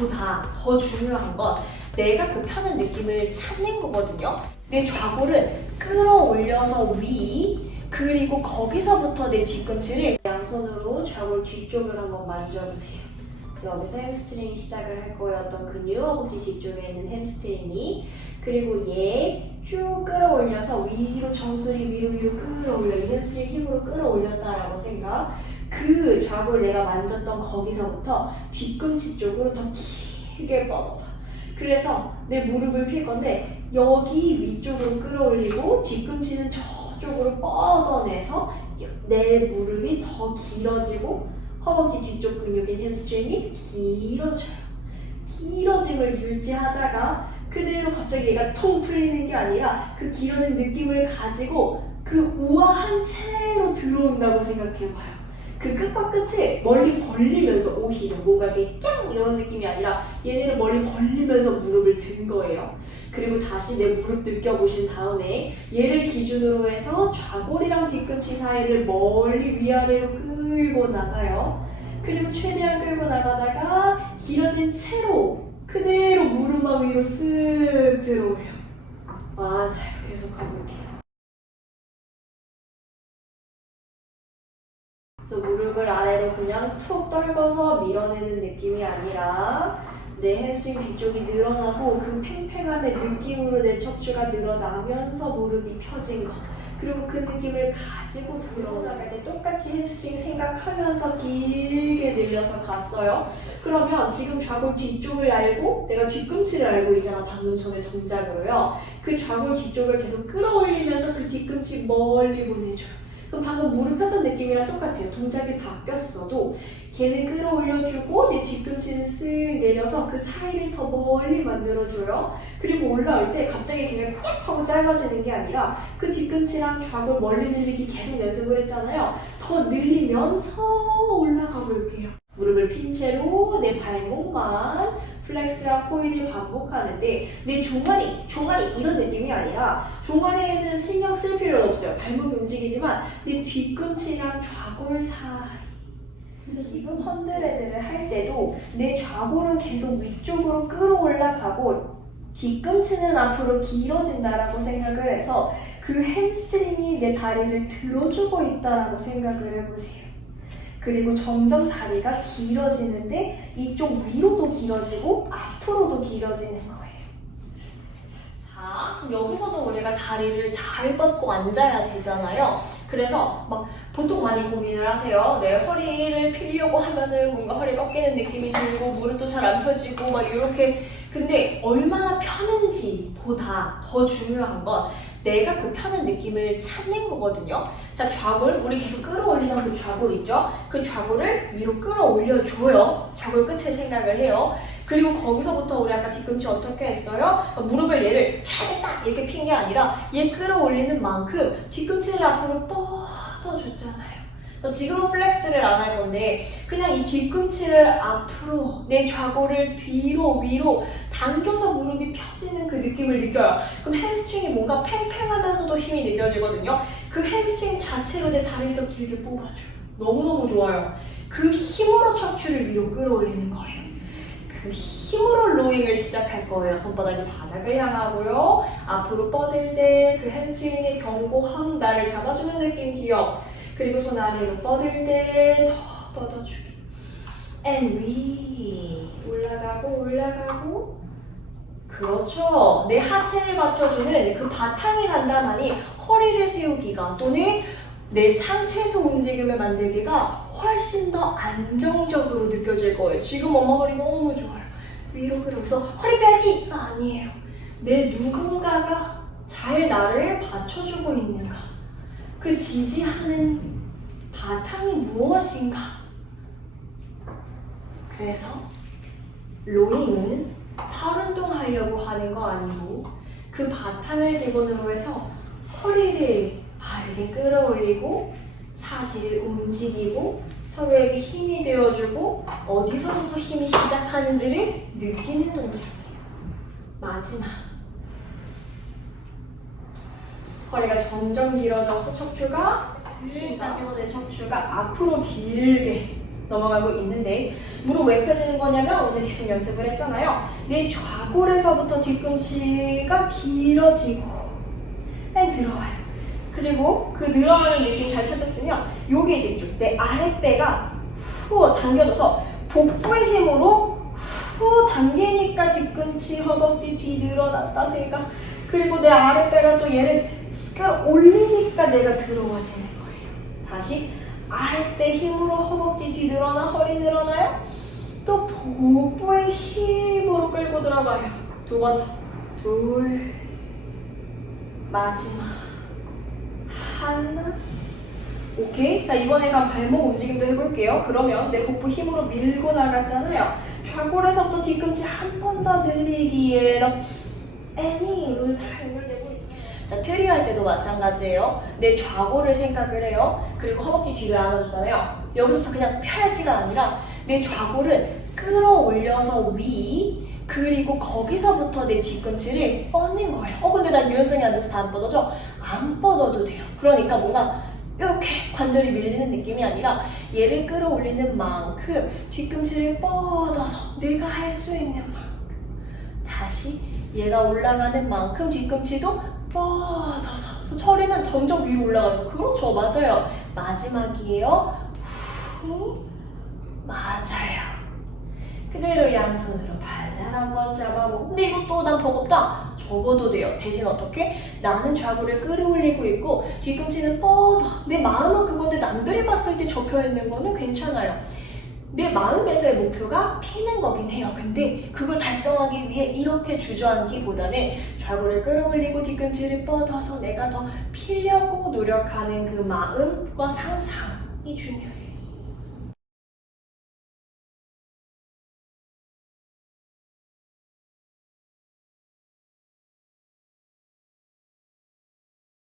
보다 더 중요한 건 내가 그 편한 느낌을 찾는 거거든요. 내 좌골은 끌어올려서 위, 그리고 거기서부터 내 뒤꿈치를 양손으로 좌골 뒤쪽을 한번 만져보세요. 여기서 햄스트링 시작을 할 거예요. 어떤 근육, 허벅지 뒤쪽에 있는 햄스트링이. 그리고 얘 쭉 끌어올려서 위로 정수리 위로 위로 끌어올려. 이 햄스트링 힘으로 끌어올렸다라고 생각. 그 좌골 내가 만졌던 거기서부터 뒤꿈치 쪽으로 더 길게 뻗어봐. 그래서 내 무릎을 필 건데 여기 위쪽으로 끌어올리고 뒤꿈치는 저쪽으로 뻗어내서 내 무릎이 더 길어지고 허벅지 뒤쪽 근육인 햄스트링이 길어져요. 길어짐을 유지하다가 그대로 갑자기 얘가 통 풀리는 게 아니라 그 길어진 느낌을 가지고 그 우아한 채로 들어온다고 생각해봐요. 그 끝과 끝을 멀리 벌리면서 오히려 뭔가 이렇게 깡 이런 느낌이 아니라 얘네를 멀리 벌리면서 무릎을 든 거예요. 그리고 다시 내 무릎 느껴보신 다음에 얘를 기준으로 해서 좌골이랑 뒤꿈치 사이를 멀리 위아래로 끌고 나가요. 그리고 최대한 끌고 나가다가 길어진 채로 그대로 무릎만 위로 쓱 들어올려. 맞아요. 계속 가볼게요. 그냥 툭 떨궈서 밀어내는 느낌이 아니라 내 햄스트링 뒤쪽이 늘어나고 그 팽팽함의 느낌으로 내 척추가 늘어나면서 무릎이 펴진 거. 그리고 그 느낌을 가지고 들어나갈 때 똑같이 햄스트링 생각하면서 길게 늘려서 갔어요. 그러면 지금 좌골 뒤쪽을 알고 내가 뒤꿈치를 알고 있잖아 방금 전에 동작으로요. 그 좌골 뒤쪽을 계속 끌어올리면서 그 뒤꿈치 멀리 보내줘요 그럼 방금 무릎 폈던 느낌이랑 똑같아요. 동작이 바뀌었어도 걔는 끌어올려주고 내 뒤꿈치는 쓱 내려서 그 사이를 더 멀리 만들어줘요. 그리고 올라올 때 갑자기 걔가 꾹 하고 짧아지는 게 아니라 그 뒤꿈치랑 좌골 멀리 늘리기 계속 연습을 했잖아요. 더 늘리면서 올라가 볼게요. 무릎을 핀 채로 내 발목만 플렉스랑 포인을 반복하는데 내 종아리, 종아리 이런 느낌이 아니라 종아리에는 신경 쓸 필요는 없어요. 발목이 움직이지만 내 뒤꿈치랑 좌골 사이 그래서 지금 헌드레드를 할 때도 내 좌골은 계속 위쪽으로 끌어올라가고 뒤꿈치는 앞으로 길어진다라고 생각을 해서 그 햄스트링이 내 다리를 들어주고 있다라고 생각을 해보세요. 그리고 점점 다리가 길어지는데 이쪽 위로도 길어지고 앞으로도 길어지는 거예요. 자, 여기서도 우리가 다리를 잘 뻗고 앉아야 되잖아요. 그래서 막 보통 많이 고민을 하세요. 내 허리를 피려고 하면은 뭔가 허리 꺾이는 느낌이 들고 무릎도 잘 안 펴지고 막 이렇게 근데 얼마나 펴는지 보다 더 중요한 건 내가 그 편한 느낌을 찾는 거거든요. 자, 좌골, 우리 계속 끌어올리던 그 좌골 있죠? 그 좌골을 위로 끌어올려줘요. 좌골 끝에 생각을 해요. 그리고 거기서부터 우리 아까 뒤꿈치 어떻게 했어요? 무릎을 얘를 하겠다 이렇게 핀 게 아니라 얘 끌어올리는 만큼 뒤꿈치를 앞으로 뻗어줬잖아요. 지금은 플렉스를 안 할 건데 그냥 이 뒤꿈치를 앞으로 내 좌골을 뒤로 위로 당겨서 무릎이 그 느낌을 느껴요. 그럼 햄스트링이 뭔가 팽팽하면서도 힘이 느껴지거든요. 그 햄스트링 자체로 내 다리를 더 길게 뽑아줘요. 너무너무 좋아요. 그 힘으로 척추를 위로 끌어올리는 거예요. 그 힘으로 로잉을 시작할 거예요. 손바닥이 바닥을 향하고요. 앞으로 뻗을 때 그 햄스트링의 견고함 나를 잡아주는 느낌 기억. 그리고 손 아래로 뻗을 때 더 뻗어주기. and 위 올라가고 올라가고 그렇죠. 내 하체를 받쳐주는 그 바탕이 단단하니 허리를 세우기가 또는 내 상체에서 움직임을 만들기가 훨씬 더 안정적으로 느껴질 거예요. 지금 엄마 허리 너무 좋아요. 위로 그러면서 허리 펴야지가 아니에요. 내 누군가가 잘 나를 받쳐주고 있는가. 그 지지하는 바탕이 무엇인가. 그래서 로잉은 팔 운동하려고 하는 거 아니고 그 바탕을 기본으로 해서 허리를 바르게 끌어올리고 사지를 움직이고 서로에게 힘이 되어주고 어디서부터 힘이 시작하는지를 느끼는 동작이에요. 마지막 허리가 점점 길어져서 척추가 슬 당겨서 내 척추가 앞으로 길게 넘어가고 있는데 무릎 왜 펴지는 거냐면 오늘 계속 연습을 했잖아요. 내 좌골에서부터 뒤꿈치가 길어지고 앤 들어와요. 그리고 그 늘어나는 느낌 잘 찾았으면 여기 쭉내 아랫배가 후 당겨져서 복부의 힘으로 후 당기니까 뒤꿈치 허벅지 뒤 늘어났다 생각 그리고 내 아랫배가 또 얘를 스크를 올리니까 내가 들어와지는 거예요 다시 아랫배 힘으로 허벅지 뒤 늘어나 허리 늘어나요? 또 복부의 힘으로 끌고 들어가요. 두 번 더 둘 마지막. 하나. 오케이. 자 이번에 그럼 발목 움직임도 해볼게요. 그러면 내 복부 힘으로 밀고 나갔잖아요. 좌골에서부터 뒤꿈치 한 번 더 늘리기에 너 애니 눈을 다 있어요 자 트리 할 때도 마찬가지예요. 내 좌골을 생각을 해요. 그리고 허벅지 뒤를 안아주잖아요. 여기서부터 그냥 펴야지가 아니라 내 좌골은 끌어올려서 위 그리고 거기서부터 내 뒤꿈치를 뻗는 거예요. 어 근데 난 유연성이 안 돼서 다 안 뻗어져. 안 뻗어도 돼요. 그러니까 뭔가 이렇게 관절이 밀리는 느낌이 아니라 얘를 끌어올리는 만큼 뒤꿈치를 뻗어서 내가 할 수 있는 만큼 다시 얘가 올라가는 만큼 뒤꿈치도 뻗어서 그래서 처리는 점점 위로 올라가요. 그렇죠 맞아요. 마지막이에요. 후 맞아요. 그대로 양손으로 발을 한번 잡아보고. 근데 이것도 난 버겁다. 접어도 돼요. 대신 어떻게? 나는 좌골을 끌어올리고 있고 뒤꿈치는 뻗어. 내 마음은 그건데 남들이 봤을 때 접혀있는 거는 괜찮아요 내 마음에서의 목표가 피는 거긴 해요. 근데 그걸 달성하기 위해 이렇게 주저앉기보다는 좌골을 끌어올리고 뒤꿈치를 뻗어서 내가 더 피려고 노력하는 그 마음과 상상이 중요해요